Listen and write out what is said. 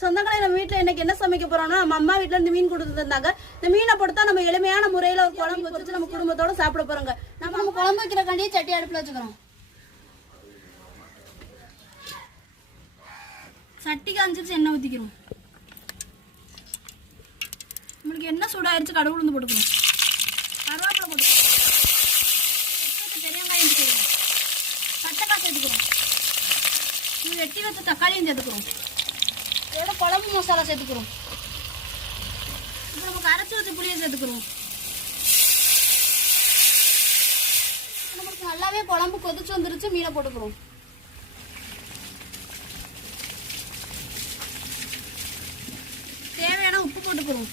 சொந்தங்களை நம்ம வீட்டுல இன்னைக்கு என்ன சமைக்க போறோம்னா நம்ம அம்மா வீட்டுல இருந்து மீன் கொடுத்து இருந்தாங்க. இந்த மீனை போட்டு நம்ம எளிமையான முறையில ஒரு குழம்பு வச்சு நம்ம குடும்பத்தோட சாப்பிட போறோங்க. நம்ம குழம்பு வைக்கிறக்காண்டி சட்டி அடுப்புல வச்சுக்கிறோம். சட்டி காஞ்சிருச்சு, எண்ணெய் ஊத்திக்கிறோம். நம்மளுக்கு என்ன சூடாயிருச்சு, கடுகு உளுந்து போட்டுக்கணும். கருவேப்பிலை போட்டுக்கிறோம். பெரிய வெங்காயம் சேர்த்துக்கிறோம். பச்சைக்காய் சேர்த்துக்கிறோம். வெட்டி வச்ச தக்காளியும் சேர்த்துக்கிறோம். இதோட குழம்பு மசாலா சேர்த்துக்கிறோம். இப்போ நமக்கு அரைச்சி வச்ச புளியை சேர்த்துக்கிறோம். நமக்கு நல்லாவே குழம்பு கொதிச்சு வந்துருச்சு. மீனை போட்டுக்கிறோம். தேவையான உப்பு போட்டுக்கிறோம்.